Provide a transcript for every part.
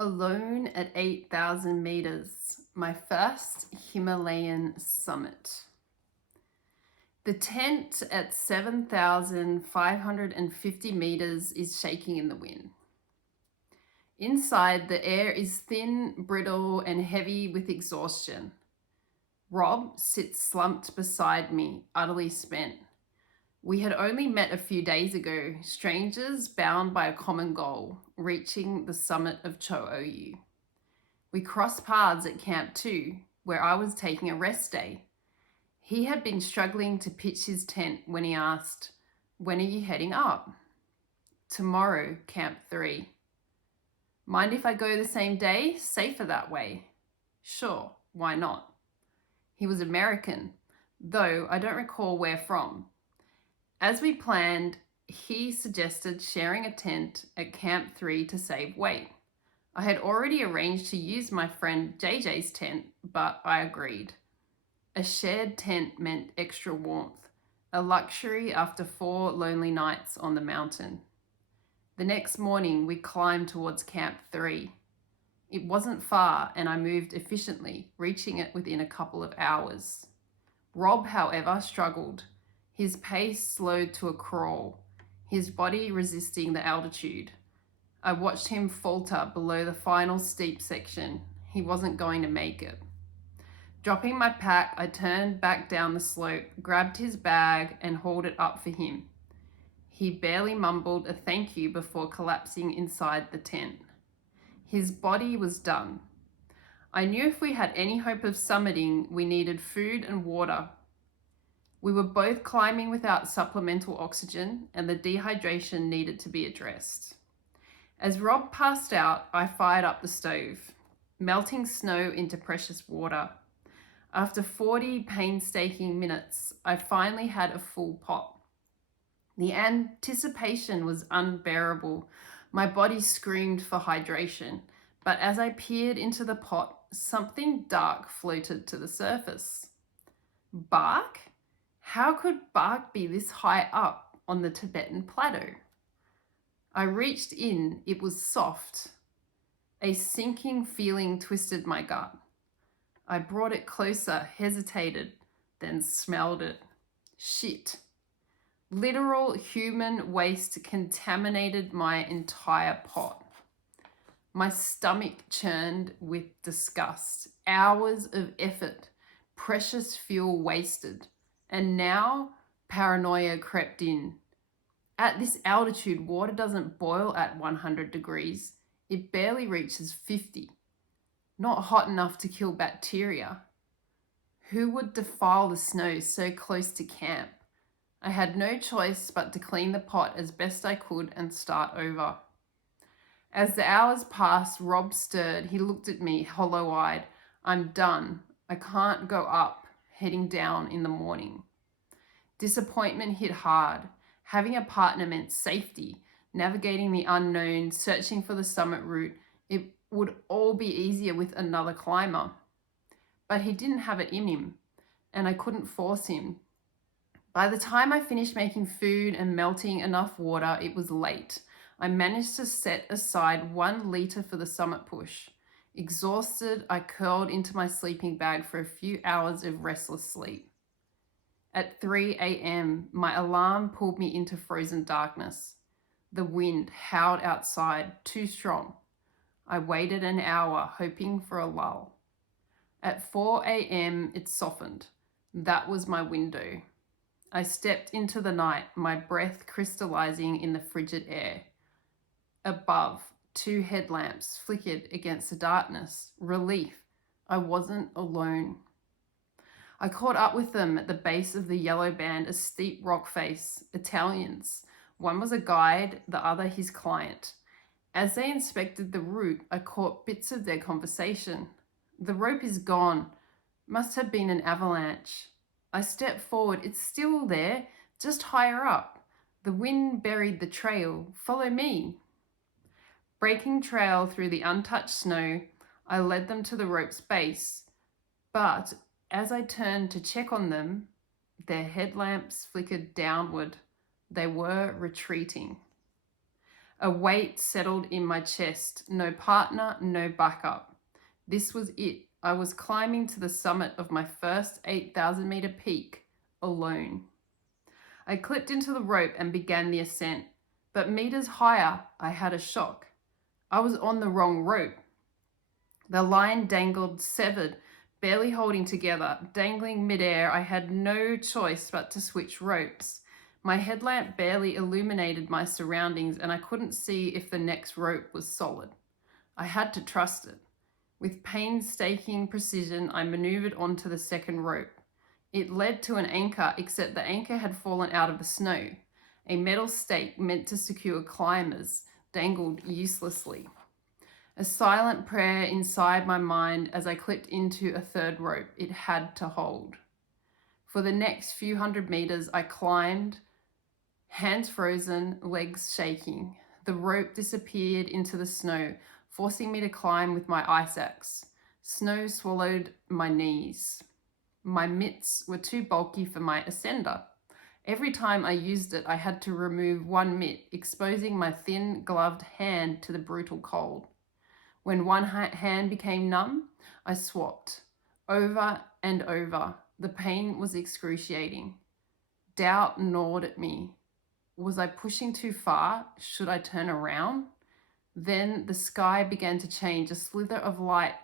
Alone at 8,000 meters, my first Himalayan summit. The tent at 7,550 meters is shaking in the wind. Inside, the air is thin, brittle, and heavy with exhaustion. Rob sits slumped beside me, utterly spent. We had only met a few days ago, strangers bound by a common goal, reaching the summit of Cho Oyu. We crossed paths at Camp 2, where I was taking a rest day. He had been struggling to pitch his tent when he asked, "When are you heading up?" "Tomorrow, Camp 3. "Mind if I go the same day? Safer that way." "Sure, why not?" He was American, though I don't recall where from. As we planned, he suggested sharing a tent at Camp 3 to save weight. I had already arranged to use my friend JJ's tent, but I agreed. A shared tent meant extra warmth, a luxury after 4 lonely nights on the mountain. The next morning, we climbed towards Camp 3. It wasn't far, and I moved efficiently, reaching it within a couple of hours. Rob, however, struggled. His pace slowed to a crawl, his body resisting the altitude. I watched him falter below the final steep section. He wasn't going to make it. Dropping my pack, I turned back down the slope, grabbed his bag, and hauled it up for him. He barely mumbled a thank you before collapsing inside the tent. His body was done. I knew if we had any hope of summiting, we needed food and water. We were both climbing without supplemental oxygen, and the dehydration needed to be addressed. As Rob passed out, I fired up the stove, melting snow into precious water. After 40 painstaking minutes, I finally had a full pot. The anticipation was unbearable. My body screamed for hydration, but as I peered into the pot, something dark floated to the surface. Bark? How could bark be this high up on the Tibetan plateau? I reached in. It was soft. A sinking feeling twisted my gut. I brought it closer, hesitated, then smelled it. Shit. Literal human waste contaminated my entire pot. My stomach churned with disgust. Hours of effort, precious fuel wasted. And now paranoia crept in. At this altitude, water doesn't boil at 100 degrees. It barely reaches 50. Not hot enough to kill bacteria. Who would defile the snow so close to camp? I had no choice but to clean the pot as best I could and start over. As the hours passed, Rob stirred. He looked at me, hollow-eyed. "I'm done. I can't go up, heading down in the morning." Disappointment hit hard. Having a partner meant safety, navigating the unknown, searching for the summit route. It would all be easier with another climber. But he didn't have it in him, and I couldn't force him. By the time I finished making food and melting enough water, it was late. I managed to set aside 1 liter for the summit push. Exhausted, I curled into my sleeping bag for a few hours of restless sleep. At 3 a.m., my alarm pulled me into frozen darkness. The wind howled outside, too strong. I waited an hour, hoping for a lull. At 4 a.m., it softened. That was my window. I stepped into the night, my breath crystallizing in the frigid air. Above, 2 headlamps flickered against the darkness. Relief. I wasn't alone. I caught up with them at the base of the yellow band, a steep rock face. Italians. One was a guide, the other his client. As they inspected the route, I caught bits of their conversation. "The rope is gone. Must have been an avalanche." I stepped forward. "It's still there, just higher up. The wind buried the trail. Follow me." Breaking trail through the untouched snow, I led them to the rope's base. But as I turned to check on them, their headlamps flickered downward. They were retreating. A weight settled in my chest. No partner, no backup. This was it. I was climbing to the summit of my first 8,000-meter peak alone. I clipped into the rope and began the ascent. But meters higher, I had a shock. I was on the wrong rope. The line dangled severed, barely holding together. Dangling midair, I had no choice but to switch ropes. My headlamp barely illuminated my surroundings, and I couldn't see if the next rope was solid. I had to trust it. With painstaking precision, I maneuvered onto the second rope. It led to an anchor, except the anchor had fallen out of the snow. A metal stake meant to secure climbers dangled uselessly. A silent prayer inside my mind as I clipped into a third rope. It had to hold. For the next few hundred meters, I climbed, hands frozen, legs shaking. The rope disappeared into the snow, forcing me to climb with my ice axe. Snow swallowed my knees. My mitts were too bulky for my ascender. Every time I used it, I had to remove one mitt, exposing my thin, gloved hand to the brutal cold. When one hand became numb, I swapped. Over and over. The pain was excruciating. Doubt gnawed at me. Was I pushing too far? Should I turn around? Then the sky began to change. A slither of light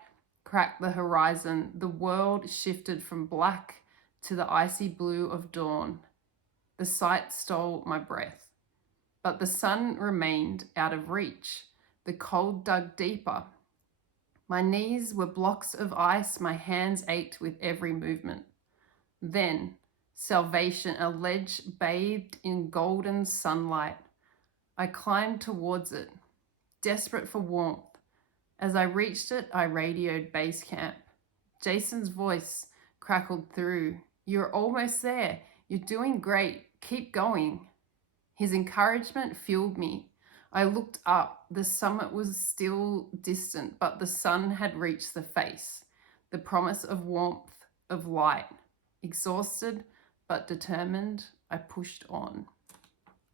cracked the horizon. The world shifted from black to the icy blue of dawn. The sight stole my breath. But the sun remained out of reach. The cold dug deeper. My knees were blocks of ice. My hands ached with every movement. Then, salvation, a ledge bathed in golden sunlight. I climbed towards it, desperate for warmth. As I reached it, I radioed base camp. Jason's voice crackled through. "You're almost there. You're doing great. Keep going." His encouragement fueled me. I looked up. The summit was still distant, but the sun had reached the face. The promise of warmth, of light. Exhausted but determined, I pushed on.